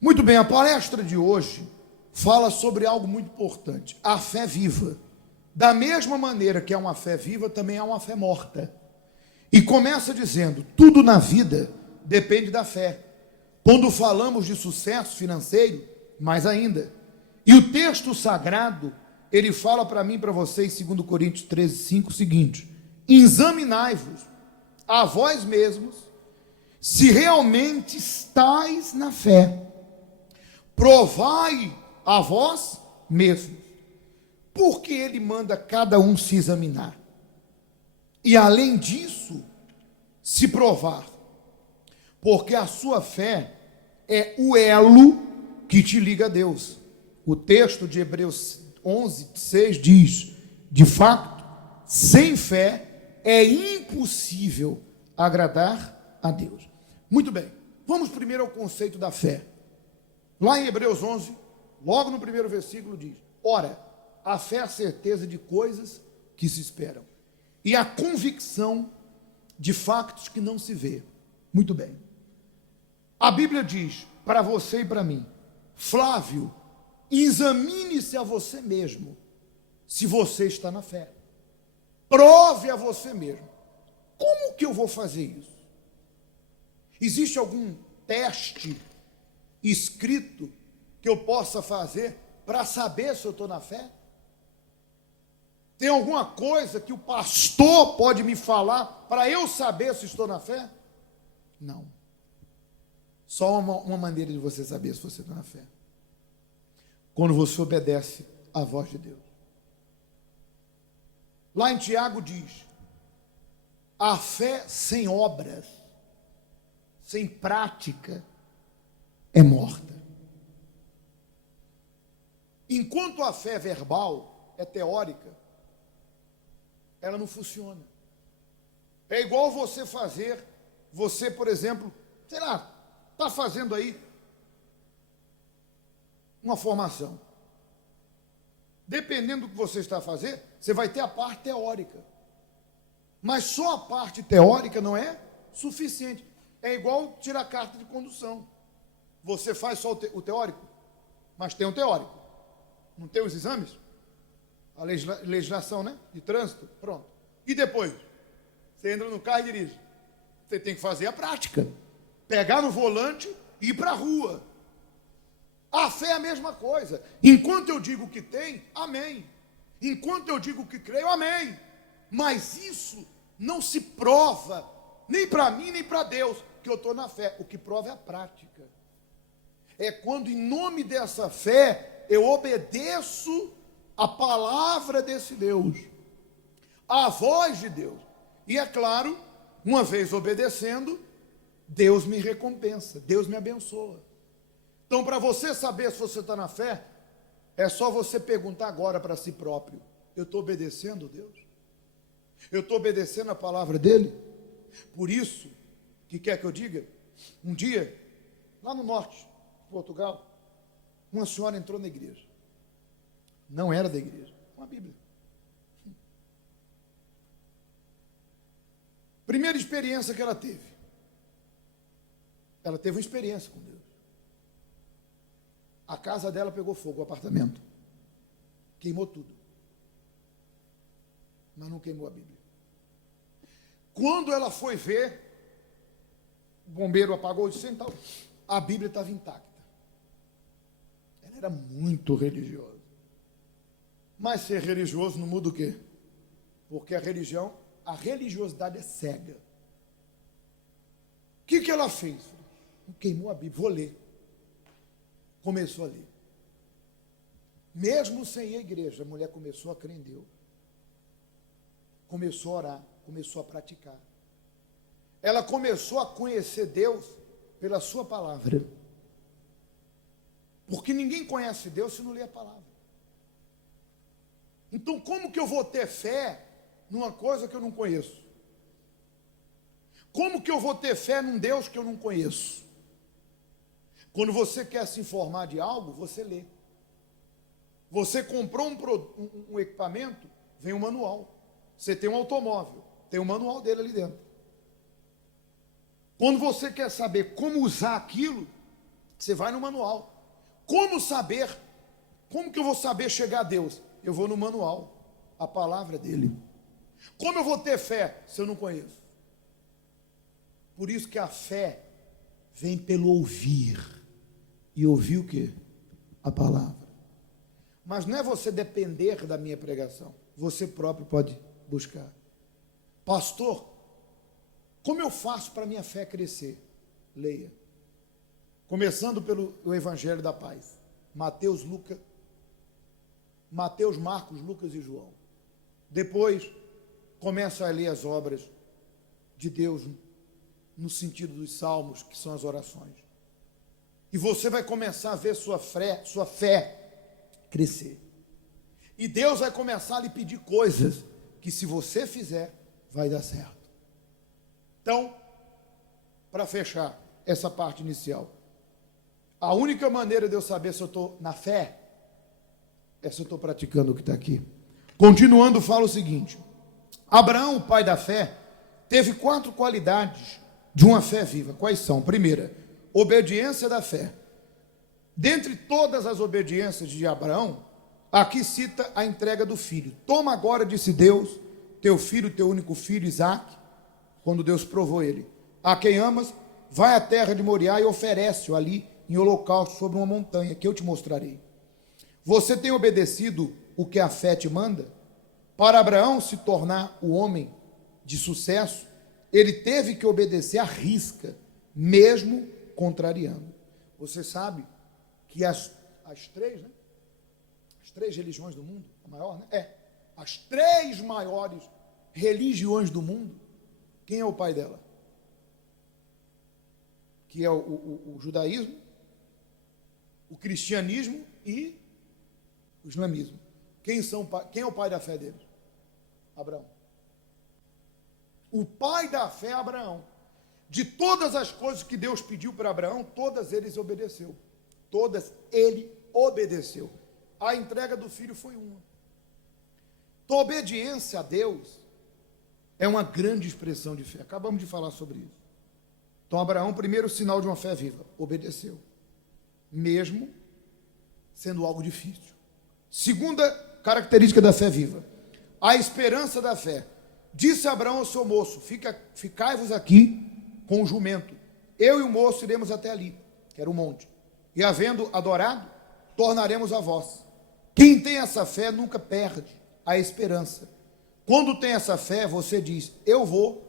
Muito bem, a palestra de hoje fala sobre algo muito importante, a fé viva. Da mesma maneira que é uma fé viva, também é uma fé morta. E começa dizendo, tudo na vida depende da fé. Quando falamos de sucesso financeiro, mais ainda. E o texto sagrado, ele fala para mim e para vocês, segundo Coríntios 13:5, o seguinte: examinai-vos a vós mesmos, se realmente estáis na fé. Provai a vós mesmos. Porque ele manda cada um se examinar. E além disso, se provar. Porque a sua fé é o elo que te liga a Deus. O texto de Hebreus 11:6 diz: de fato, sem fé é impossível agradar a Deus. Muito bem, vamos primeiro ao conceito da fé. Lá em Hebreus 11, logo no primeiro versículo diz: ora, a fé é a certeza de coisas que se esperam e a convicção de fatos que não se vê. Muito bem. A Bíblia diz para você e para mim: Flávio, examine-se a você mesmo se você está na fé. Prove a você mesmo. Como que eu vou fazer isso? Existe algum teste escrito que eu possa fazer para saber se eu estou na fé? Tem alguma coisa que o pastor pode me falar para eu saber se estou na fé? Não. Só uma maneira de você saber se você está na fé: quando você obedece à voz de Deus. Lá em Tiago diz: a fé sem obras, sem prática, é morta. Enquanto a fé verbal é teórica, ela não funciona. É igual você, por exemplo, sei lá, está fazendo aí uma formação. Dependendo do que você está a fazer, você vai ter a parte teórica. Mas só a parte teórica não é suficiente. É igual tirar carta de condução. Você faz só o teórico, mas tem um teórico. Não tem os exames? A legislação, né? De trânsito, pronto. E depois? Você entra no carro e dirige. Você tem que fazer a prática. Pegar no volante e ir para a rua. A fé é a mesma coisa. Enquanto eu digo que tem, amém. Enquanto eu digo que creio, amém. Mas isso não se prova, nem para mim, nem para Deus, que eu estou na fé. O que prova é a prática. É quando, em nome dessa fé, eu obedeço a palavra desse Deus, a voz de Deus. E é claro, uma vez obedecendo, Deus me recompensa, Deus me abençoa. Então, para você saber se você está na fé, é só você perguntar agora para si próprio: eu estou obedecendo Deus? Eu estou obedecendo a palavra dele? Por isso, que quer que eu diga? Um dia, lá no norte de Portugal, uma senhora entrou na igreja. Não era da igreja, uma Bíblia. Primeira experiência que ela teve uma experiência com Deus. A casa dela pegou fogo, o apartamento. Queimou tudo. Mas não queimou a Bíblia. Quando ela foi ver, o bombeiro apagou e disse: então, a Bíblia estava intacta. Ela era muito religiosa. Mas ser religioso não muda o quê? Porque a religiosidade é cega. O que ela fez? Queimou a Bíblia, vou ler. Começou a ler. Mesmo sem ir à igreja, a mulher começou a crer em Deus. Começou a orar, começou a praticar. Ela começou a conhecer Deus pela sua palavra. Porque ninguém conhece Deus se não lê a palavra. Então, como que eu vou ter fé numa coisa que eu não conheço? Como que eu vou ter fé num Deus que eu não conheço? Quando você quer se informar de algo, você lê. Você comprou um equipamento, vem um manual. Você tem um automóvel, tem um manual dele ali dentro. Quando você quer saber como usar aquilo, Você vai no manual. Como saber? Como que eu vou saber chegar a Deus? Eu vou no manual, a palavra dele. Como eu vou ter fé se eu não conheço? Por isso que a fé vem pelo ouvir. E ouvir o quê? A palavra. Mas não é você depender da minha pregação. Você próprio pode buscar. Pastor, como eu faço para a minha fé crescer? Leia. Começando pelo Evangelho da Paz. Mateus, Marcos, Lucas e João. Depois, começa a ler as obras de Deus no sentido dos salmos, que são as orações. E você vai começar a ver sua fé crescer. E Deus vai começar a lhe pedir coisas que, se você fizer, vai dar certo. Então, para fechar essa parte inicial, a única maneira de eu saber se eu estou na fé é se eu estou praticando o que está aqui. Continuando, fala o seguinte: Abraão, o pai da fé, teve 4 qualidades de uma fé viva. Quais são? Primeira, obediência da fé. Dentre todas as obediências de Abraão, aqui cita a entrega do filho. Toma agora, disse Deus, teu filho, teu único filho, Isaque, quando Deus provou ele, a quem amas, vai à terra de Moriá e oferece-o ali em holocausto sobre uma montanha, que eu te mostrarei. Você tem obedecido o que a fé te manda? Para Abraão se tornar o homem de sucesso, ele teve que obedecer à risca, mesmo contrariando. Você sabe que as 3, né? As 3 religiões do mundo, a maior, né? As 3 maiores religiões do mundo, quem é o pai dela? Que é o judaísmo, o cristianismo e o islamismo. Quem é o pai da fé deles? Abraão. O pai da fé é Abraão. De todas as coisas que Deus pediu para Abraão, todas ele obedeceu. Todas ele obedeceu. A entrega do filho foi uma. Então, obediência a Deus é uma grande expressão de fé. Acabamos de falar sobre isso. Então, Abraão, primeiro sinal de uma fé viva, obedeceu, mesmo sendo algo difícil. Segunda característica da fé viva, a esperança da fé. Disse Abraão ao seu moço: ficai-vos aqui com o jumento. Eu e o moço iremos até ali, que era o monte. E havendo adorado, tornaremos a vós. Quem tem essa fé nunca perde a esperança. Quando tem essa fé, você diz: eu vou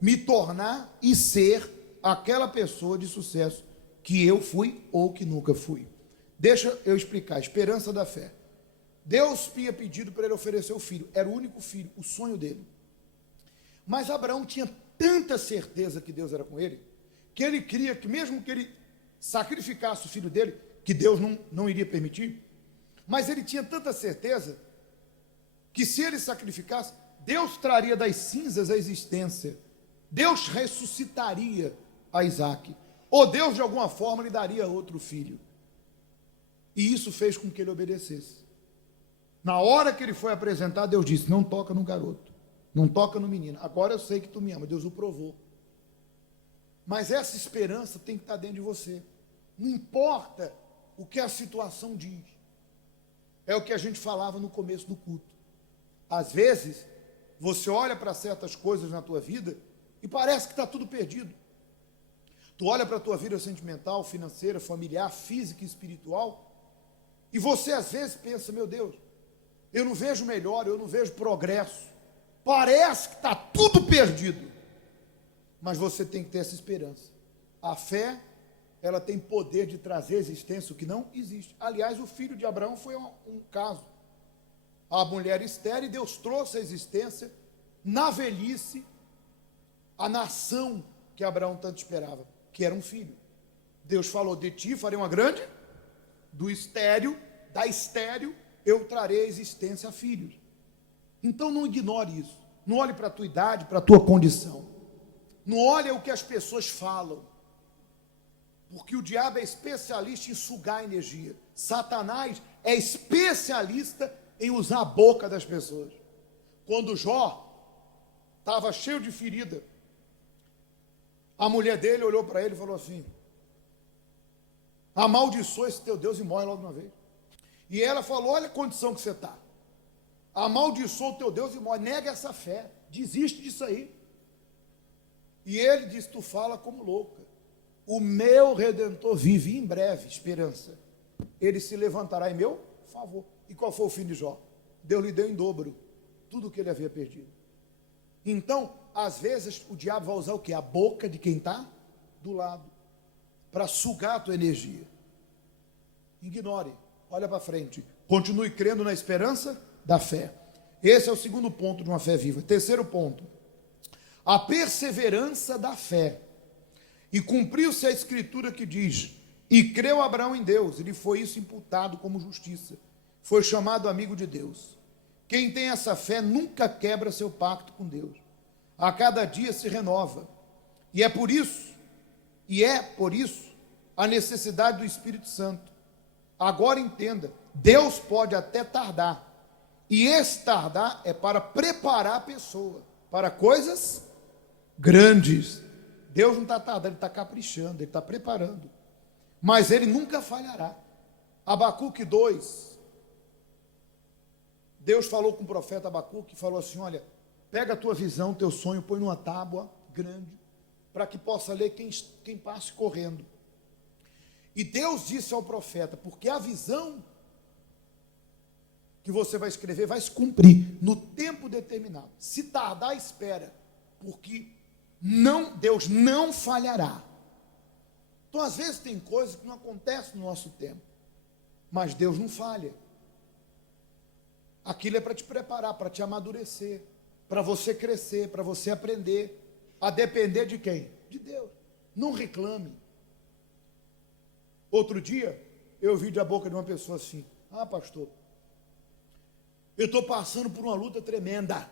me tornar e ser aquela pessoa de sucesso que eu fui ou que nunca fui. Deixa eu explicar. Esperança da fé. Deus tinha pedido para ele oferecer o filho. Era o único filho, o sonho dele. Mas Abraão tinha tanta certeza que Deus era com ele, que ele cria que mesmo que ele sacrificasse o filho dele, que Deus não iria permitir, mas ele tinha tanta certeza que se ele sacrificasse, Deus traria das cinzas a existência. Deus ressuscitaria a Isaque. Ou Deus, de alguma forma, lhe daria outro filho. E isso fez com que ele obedecesse. Na hora que ele foi apresentar, Deus disse: não toca no garoto, não toca no menino. Agora eu sei que tu me ama. Deus o provou. Mas essa esperança tem que estar dentro de você. Não importa o que a situação diz. É o que a gente falava no começo do culto. Às vezes, você olha para certas coisas na tua vida e parece que está tudo perdido. Tu olha para a tua vida sentimental, financeira, familiar, física e espiritual, e você às vezes pensa: meu Deus, eu não vejo melhor, eu não vejo progresso. Parece que está tudo perdido. Mas você tem que ter essa esperança. A fé, ela tem poder de trazer à existência o que não existe. Aliás, o filho de Abraão foi um caso. A mulher estéril, Deus trouxe à existência, na velhice, a nação que Abraão tanto esperava, que era um filho. Deus falou: de ti farei uma grande, do estéril, da estéril, eu trarei à existência a filhos. Então não ignore isso. Não olhe para a tua idade, para a tua condição. Não olhe o que as pessoas falam. Porque o diabo é especialista em sugar energia. Satanás é especialista em usar a boca das pessoas. Quando Jó estava cheio de ferida, a mulher dele olhou para ele e falou assim: Amaldiçoa esse teu Deus e morre logo de uma vez. E ela falou, olha a condição que você está. Amaldiçoa o teu Deus e morre. Nega essa fé. Desiste disso aí. E ele disse, tu fala como louca. O meu Redentor vive em breve, esperança. Ele se levantará em meu favor. E qual foi o fim de Jó? Deus lhe deu em dobro tudo o que ele havia perdido. Então, às vezes, o diabo vai usar o quê? A boca de quem está do lado, para sugar a tua energia. Ignore, olha para frente. Continue crendo na esperança da fé. Esse é o segundo ponto de uma fé viva. Terceiro ponto, a perseverança da fé. E cumpriu-se a escritura que diz, e creu Abraão em Deus, e lhe foi isso imputado como justiça. Foi chamado amigo de Deus. Quem tem essa fé nunca quebra seu pacto com Deus. A cada dia se renova. E é por isso a necessidade do Espírito Santo. Agora entenda, Deus pode até tardar. E esse tardar é para preparar a pessoa para coisas grandes. Deus não está tardando, Ele está caprichando, Ele está preparando. Mas Ele nunca falhará. Abacuque 2. Deus falou com o profeta Abacuque, falou assim, olha, pega a tua visão, teu sonho, põe numa tábua grande, para que possa ler quem passe correndo. E Deus disse ao profeta, porque a visão que você vai escrever vai se cumprir no tempo determinado. Se tardar, espera, porque Deus não falhará. Então, às vezes, tem coisas que não acontecem no nosso tempo, mas Deus não falha. Aquilo é para te preparar, para te amadurecer, para você crescer, para você aprender a depender de quem? De Deus. Não reclame. Outro dia, eu ouvi da boca de uma pessoa assim, pastor, eu estou passando por uma luta tremenda.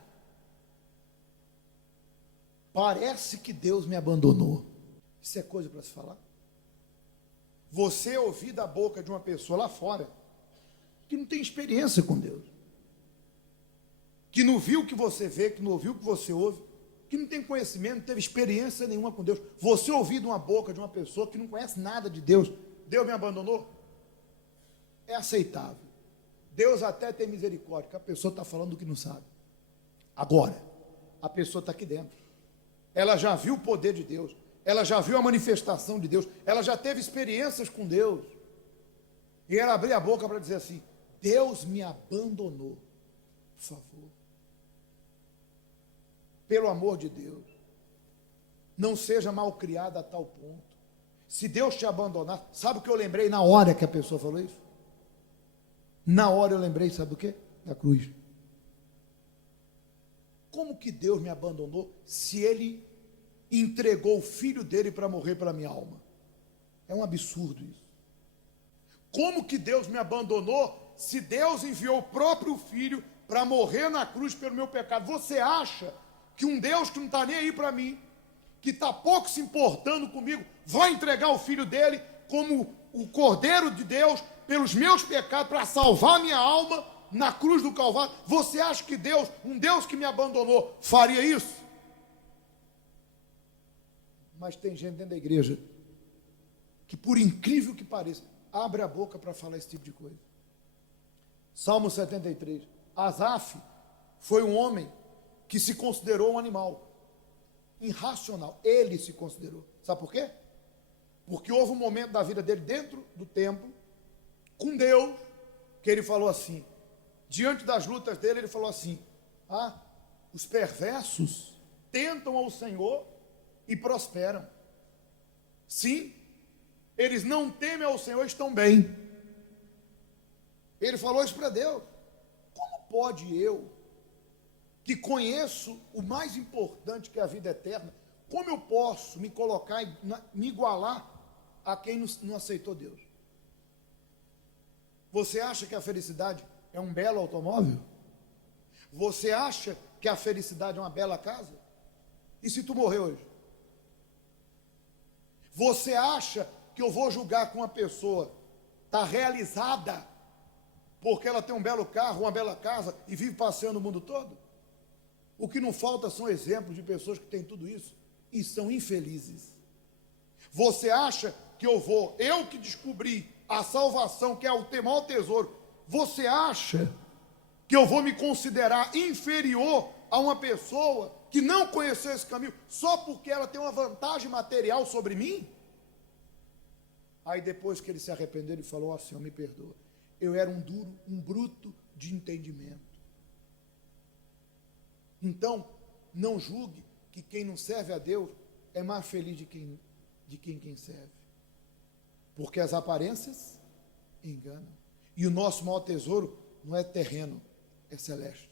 Parece que Deus me abandonou. Isso é coisa para se falar? Você ouvir da boca de uma pessoa lá fora, que não tem experiência com Deus, que não viu o que você vê, que não ouviu o que você ouve, que não tem conhecimento, não teve experiência nenhuma com Deus. Você ouvir de uma boca de uma pessoa que não conhece nada de Deus, Deus me abandonou? É aceitável. Deus até tem misericórdia, que a pessoa está falando do que não sabe. Agora, a pessoa está aqui dentro. Ela já viu o poder de Deus, ela já viu a manifestação de Deus, ela já teve experiências com Deus. E ela abriu a boca para dizer assim, Deus me abandonou. Por favor. Pelo amor de Deus, não seja mal criada a tal ponto. Se Deus te abandonar, sabe o que eu lembrei na hora que a pessoa falou isso? Na hora eu lembrei, sabe do quê? Da cruz. Como que Deus me abandonou se Ele entregou o filho dele para morrer pela minha alma? É um absurdo isso. Como que Deus me abandonou se Deus enviou o próprio filho para morrer na cruz pelo meu pecado? Você acha que um Deus que não está nem aí para mim, que está pouco se importando comigo, vai entregar o filho dele como o Cordeiro de Deus pelos meus pecados para salvar minha alma na cruz do Calvário? Você acha que Deus, um Deus que me abandonou, faria isso? Mas tem gente dentro da igreja que, por incrível que pareça, abre a boca para falar esse tipo de coisa. Salmo 73. Asaf foi um homem que se considerou um animal irracional. Ele se considerou. Sabe por quê? Porque houve um momento da vida dele dentro do templo, com Deus, que ele falou assim, diante das lutas dele, ele falou assim, os perversos tentam ao Senhor e prosperam. Sim, eles não temem ao Senhor e estão bem. Ele falou isso para Deus. Como pode eu, que conheço o mais importante que é a vida eterna, como eu posso me colocar, me igualar a quem não aceitou Deus? Você acha que a felicidade é um belo automóvel? Você acha que a felicidade é uma bela casa? E se tu morrer hoje? Você acha que eu vou julgar que uma pessoa está realizada porque ela tem um belo carro, uma bela casa e vive passeando o mundo todo? O que não falta são exemplos de pessoas que têm tudo isso e são infelizes. Você acha que eu que descobri a salvação, que é o maior tesouro, você acha que eu vou me considerar inferior a uma pessoa que não conheceu esse caminho só porque ela tem uma vantagem material sobre mim? Aí depois que ele se arrependeu, ele falou: ó Senhor, me perdoa, eu era um duro, um bruto de entendimento. Então, não julgue que quem não serve a Deus é mais feliz de quem serve. Porque as aparências enganam. E o nosso maior tesouro não é terreno, é celeste.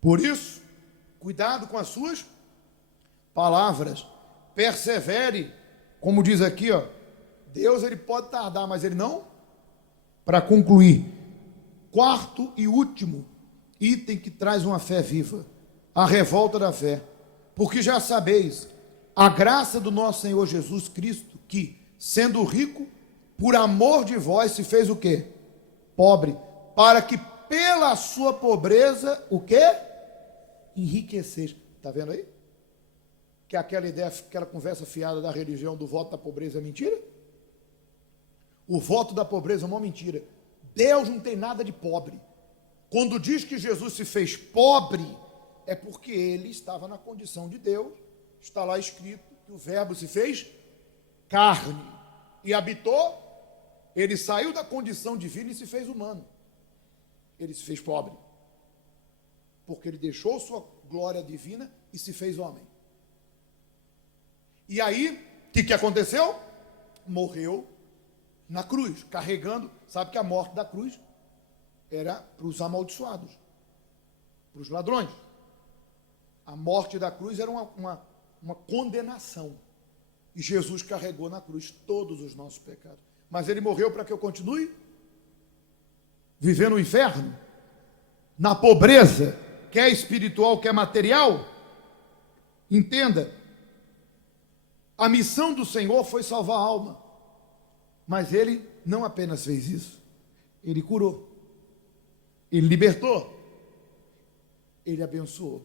Por isso, cuidado com as suas palavras. Persevere, como diz aqui, ó. Deus, ele pode tardar, mas ele não. Para concluir, quarto e último item que traz uma fé viva: a revolta da fé. Porque já sabeis a graça do nosso Senhor Jesus Cristo, que, sendo rico, por amor de vós se fez o quê? Pobre, para que pela sua pobreza, o quê? Enriqueceis. Está vendo aí? Que aquela ideia, aquela conversa fiada da religião do voto da pobreza é mentira? O voto da pobreza é uma mentira. Deus não tem nada de pobre. Quando diz que Jesus se fez pobre, é porque ele estava na condição de Deus. Está lá escrito que o verbo se fez carne e habitou. Ele saiu da condição divina e se fez humano. Ele se fez pobre, porque ele deixou sua glória divina e se fez homem. E aí, o que aconteceu? Morreu na cruz, carregando. Sabe que a morte da cruz era para os amaldiçoados, para os ladrões. A morte da cruz era uma condenação. E Jesus carregou na cruz todos os nossos pecados. Mas ele morreu para que eu continue vivendo no inferno, na pobreza, quer espiritual, quer material? Entenda, a missão do Senhor foi salvar a alma, mas ele não apenas fez isso, ele curou, ele libertou, ele abençoou,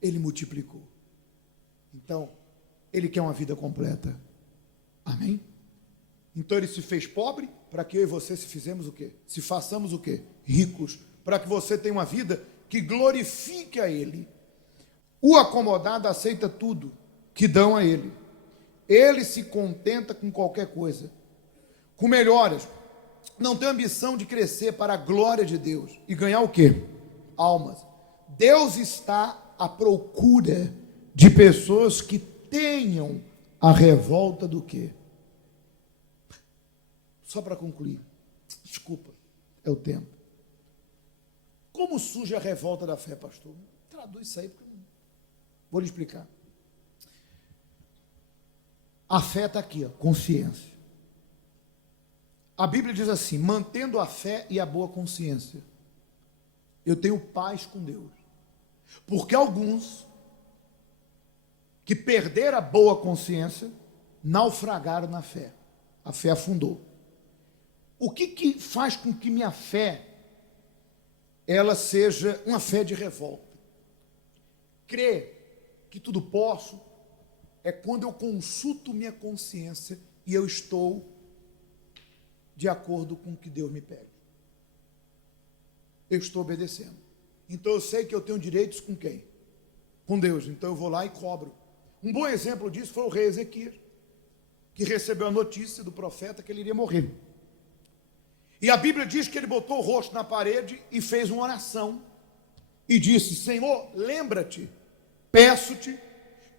ele multiplicou. Então, ele quer uma vida completa. Amém? Então ele se fez pobre para que eu e você se fizemos o quê? Se façamos o quê? Ricos, para que você tenha uma vida que glorifique a ele. O acomodado aceita tudo que dão a ele. Ele se contenta com qualquer coisa, com melhoras. Não tem ambição de crescer para a glória de Deus e ganhar o quê? Almas. Deus está à procura de pessoas que tenham a revolta do quê? Só para concluir, desculpa, é o tempo. Como surge a revolta da fé, pastor? Traduz isso aí, porque vou lhe explicar. A fé está aqui, ó, consciência. A Bíblia diz assim: mantendo a fé e a boa consciência, eu tenho paz com Deus. Porque alguns que perderam a boa consciência naufragaram na fé. A fé afundou. O que faz com que minha fé ela seja uma fé de revolta? Crer que tudo posso é quando eu consulto minha consciência e eu estou de acordo com o que Deus me pede. Eu estou obedecendo. Então eu sei que eu tenho direitos com quem? Com Deus. Então eu vou lá e cobro. Um bom exemplo disso foi o rei Ezequias, que recebeu a notícia do profeta que ele iria morrer. E a Bíblia diz que ele botou o rosto na parede e fez uma oração. E disse: Senhor, lembra-te, peço-te,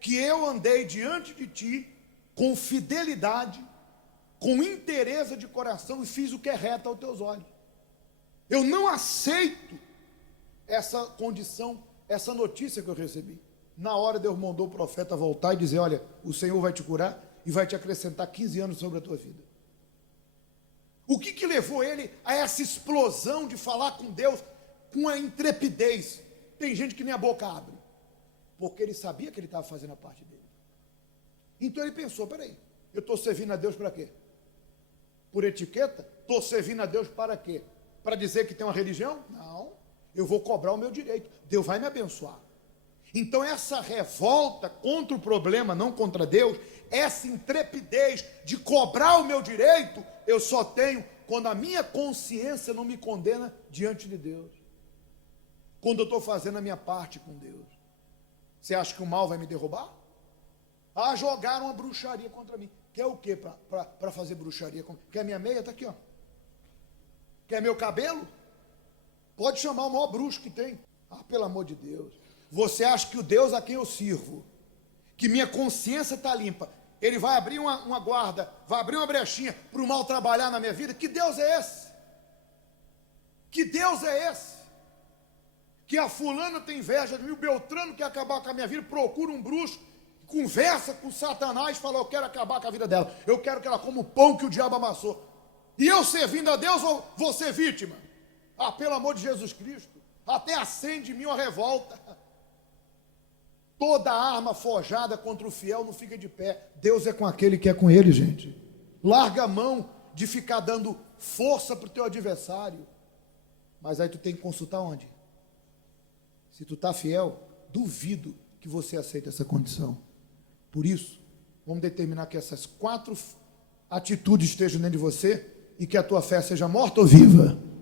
que eu andei diante de ti com fidelidade, com inteireza de coração e fiz o que é reto aos teus olhos. Eu não aceito essa condição, essa notícia que eu recebi. Na hora Deus mandou o profeta voltar e dizer: olha, o Senhor vai te curar e vai te acrescentar 15 anos sobre a tua vida. O que levou ele a essa explosão de falar com Deus com a intrepidez? Tem gente que nem a boca abre, porque ele sabia que ele estava fazendo a parte dele. Então ele pensou: peraí, eu estou servindo a Deus para quê? Por etiqueta? Estou servindo a Deus para quê? Para dizer que tem uma religião? Não, eu vou cobrar o meu direito, Deus vai me abençoar. Então essa revolta contra o problema, não contra Deus, essa intrepidez de cobrar o meu direito, eu só tenho quando a minha consciência não me condena diante de Deus. Quando eu estou fazendo a minha parte com Deus. Você acha que o mal vai me derrubar? Ah, jogaram uma bruxaria contra mim. Quer o quê para fazer bruxaria? Quer minha meia? Está aqui, ó. Quer meu cabelo? Pode chamar o maior bruxo que tem. Ah, pelo amor de Deus. Você acha que o Deus a quem eu sirvo, que minha consciência está limpa, ele vai abrir uma guarda, vai abrir uma brechinha para o mal trabalhar na minha vida? Que Deus é esse? Que Deus é esse? Que a fulana tem inveja de mim, o Beltrano quer acabar com a minha vida, procura um bruxo, conversa com Satanás, fala, eu quero acabar com a vida dela, eu quero que ela coma o pão que o diabo amassou. E eu servindo a Deus, ou vou ser vítima? Ah, pelo amor de Jesus Cristo, até acende em mim uma revolta. Toda arma forjada contra o fiel não fica de pé. Deus é com aquele que é com ele, gente. Larga a mão de ficar dando força para o teu adversário. Mas aí tu tem que consultar onde? Se tu está fiel, duvido que você aceite essa condição. Por isso, vamos determinar que essas 4 atitudes estejam dentro de você e que a tua fé seja morta ou viva.